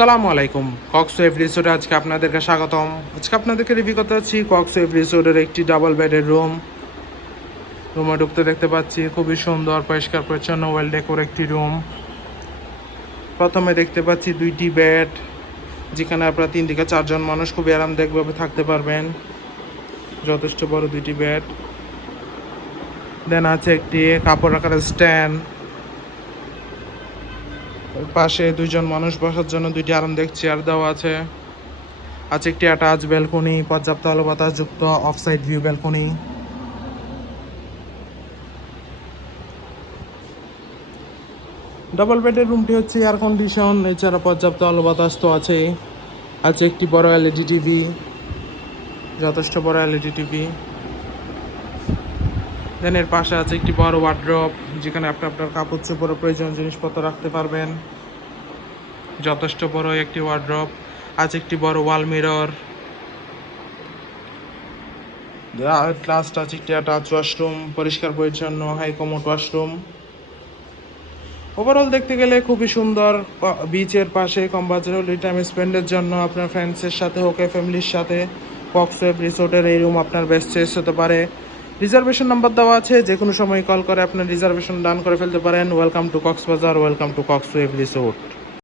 আসসালামু আলাইকুম। কক্স কক্সওয়েভ রিসোর্টে আজকে আপনাদেরকে স্বাগতম। আজকে আপনাদেরকে রিভিউ করতে যাচ্ছি কক্সওয়েভ রিসোর্টের একটি ডাবল বেডের রুম রুমে ঢুকতে দেখতে পাচ্ছি খুবই সুন্দর, পরিষ্কার, পরিচ্ছন্ন ওয়েল ডেকোর একটি রুম প্রথমে দেখতে পাচ্ছি দুইটি বেড যেখানে আপনারা তিন থেকে চারজন মানুষ খুবই আরামদায়কভাবে থাকতে পারবেন। যথেষ্ট বড় দুইটি বেড দেন আছে একটি কাপড় রাখার স্ট্যান্ড পাশে দুইজন মানুষ বসার জন্য দুইটি আরামদায়ক চেয়ার দেওয়া আছে। আছে একটি অ্যাটাচ ব্যালকনি পর্যাপ্ত আলো বাতাস যুক্ত অফসাইড ভিউ ব্যালকনি ডাবল বেডের রুমটি হচ্ছে এয়ার কন্ডিশন এছাড়া পর্যাপ্ত আলো বাতাস তো আছেই। আছে একটি বড় এলইডি টিভি যথেষ্ট বড় এলইডি টিভি দেন পাশে আছে একটি বড় ওয়ার্ড্রপ যেখানে আপনি আপনার কাপড় চোপড় প্রয়োজনীয় জিনিসপত্র রাখতে পারবেন। যথেষ্ট বড় একটি ওয়ার্ড্রপ আছে একটি বড় ওয়াল মিরর লাস্ট আছে একটি টাচ ওয়াশরুম পরিষ্কার, পরিচ্ছন্ন হাই কমোট ওয়াশরুম ওভারঅল দেখতে গেলে খুবই সুন্দর বিচের পাশে, কম বাজারে টাইম স্পেন্ডের জন্য আপনার ফ্রেন্ডসের সাথে ওকে ফ্যামিলির সাথে কক্সওয়েভ রিসোর্টের এই রুম আপনার বেস্ট চয়েস হতে পারে। রিজার্ভেশন নাম্বার দেওয়া আছে, যে কোনো সময় কল করে আপনার রিজার্ভেশন ডান করে ফেলতে পারেন। Welcome to Cox's Bazar welcome to Cox resort